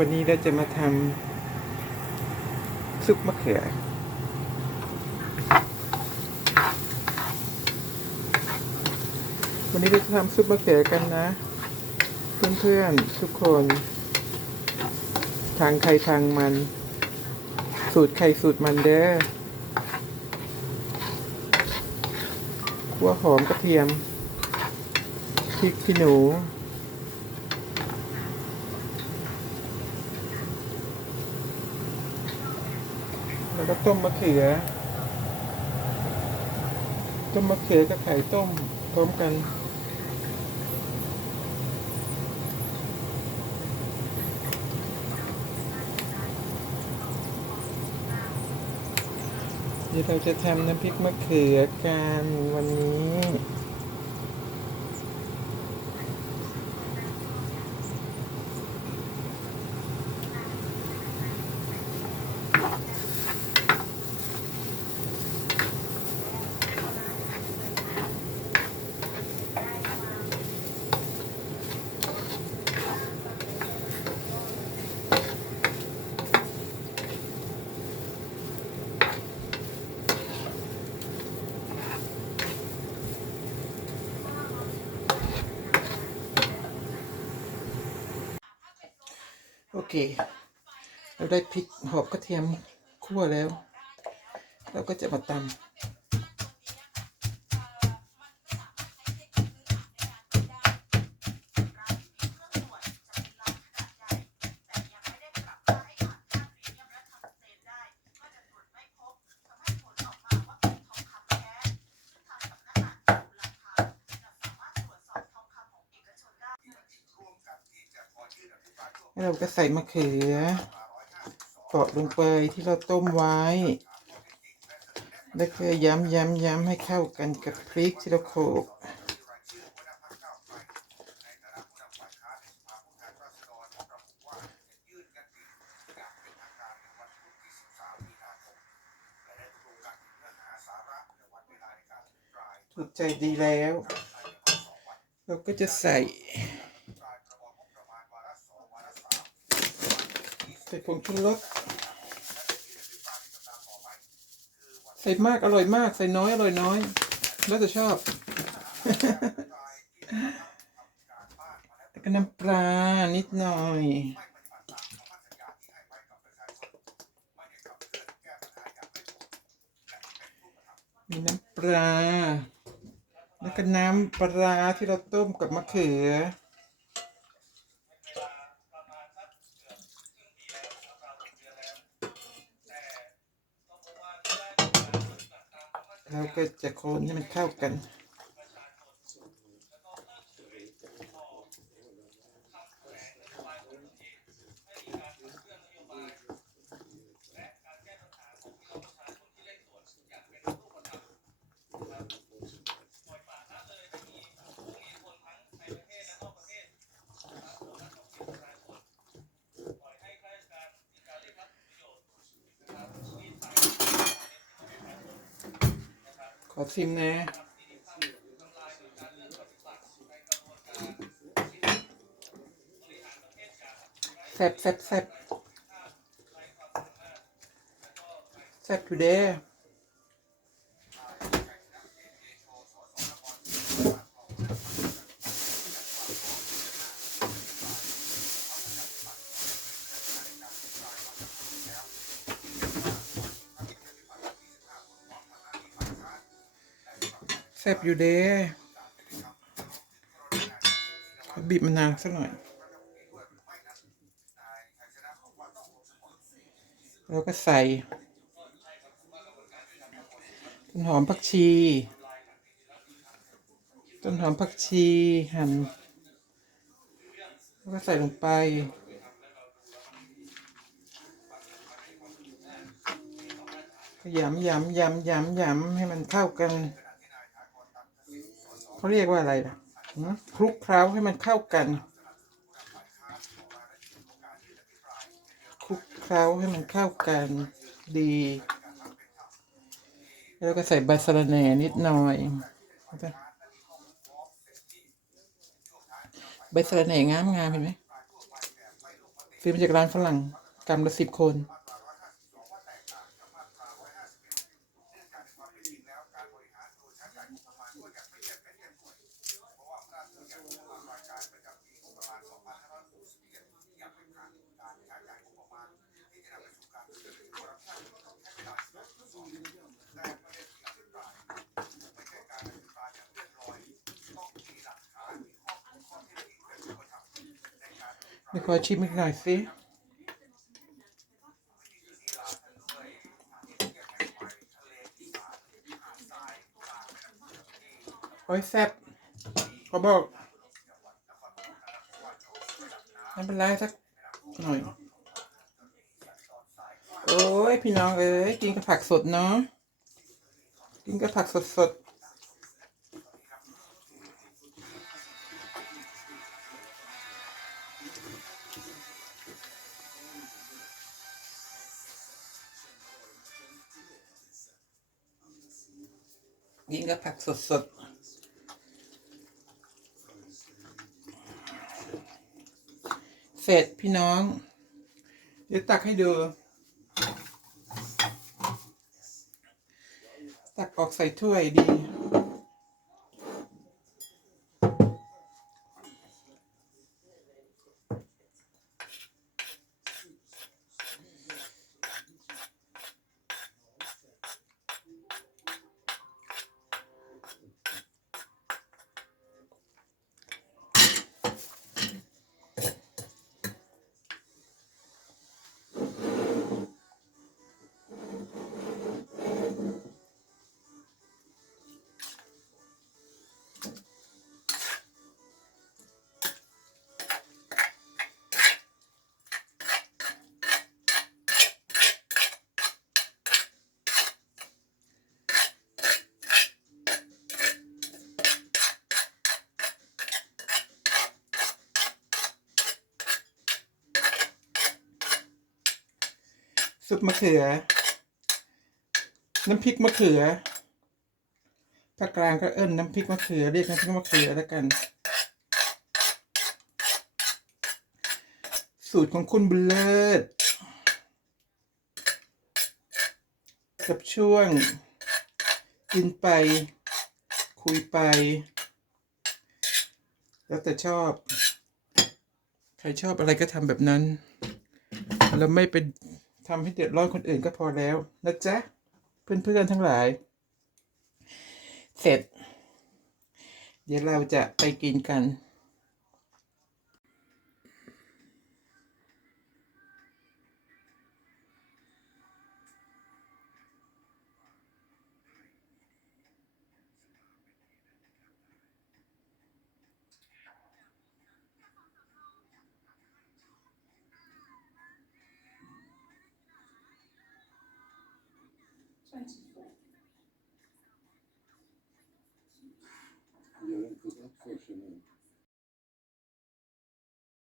วันนี้เราจะมาทำซุปมะเขือ วันนี้เราจะทำซุปมะเขือกันนะ เพื่อนๆทุกคน ทางใครทางมัน สูตรใครสูตรมันเด้อขัวหอมกระเทียมพริกขี้หนู แล้วก็ต้มมะเขือ ต้มมะเขือกับไข่ต้มพร้อมกันเดี๋ยวเราจะทำน้ำพริกมะเขือกันวันนี้ เค เราได้พริกหอมกระเทียมคั่วแล้ว เราก็จะมาตำ เราก็ใส่มะเขือเปาะลงไปที่เราต้มไว้ แล้วก็ย้ำย้ำย้ำให้เข้ากันกับพริกที่เราโขลกถูกใจดีแล้ว เราก็จะใส่ ส่ผงชูรสใส่มากอร่อยมาก ใส่น้อยอร่อยน้อย แล้วแต่ชอบแล้วก็น้ำปลานิดหน่อยมีน้ำปลา แล้วก็น้ำปลาที่เราต้มกับมะเขือ เราก็จะโคนให้มันเข้ากัน ขอชิมนะแซ่บแซ่บแซ่บแซ่บอยู่เด้ แซ่บอยู่เด้ขอบีบมะนาวสักหน่อย แล้วก็ใส่ต้นหอมผักชี ต้นหอมผักชีหั่น แล้วก็ใส่ลงไปก็ยำยำยำยำยำให้มันเข้ากัน เขาเรียกว่าอะไรล่ะคลุกเคล้าให้มันเข้ากันคลุกเคล้าให้มันเข้ากันดี แล้วก็ใส่ใบสะระแหน่นิดหน่อยใบสะระแหน่งามงามๆเห็นไหมซื้อมาจากร้านฝรั่งกำละสิบคน ม่ขอชิมอีกหน่อยสิโอ้ยแซ่บเขาบอกไม่เป็นไรสักหน่อย โอ้ย พี่น้องเอ้ย กินกับผักสดเนาะ กินกับผักสดสด กินกับผักสดสดๆเสร็จพี่น้อง เดี๋ยวตักให้ดู ตักออกใส่ถ้วยดี ซุปมะเขือ น้ำพริกมะเขือภาคกลางก็เอิ้นน้ำพริกมะเขือเรียกน้ำพริกมะเขือแล้วกัน สูตรของคุณบุญเลิศกับช่วง กินไป คุยไป แล้วแต่ชอบ ใครชอบอะไรก็ทำแบบนั้น แล้วไม่เป็น ทำให้เดือดร้อนคนอื่นก็พอแล้วนะจ๊ะ เพื่อนๆทั้งหลาย เสร็จ เดี๋ยวเราจะไปกินกัน Yarın kızak koşunu.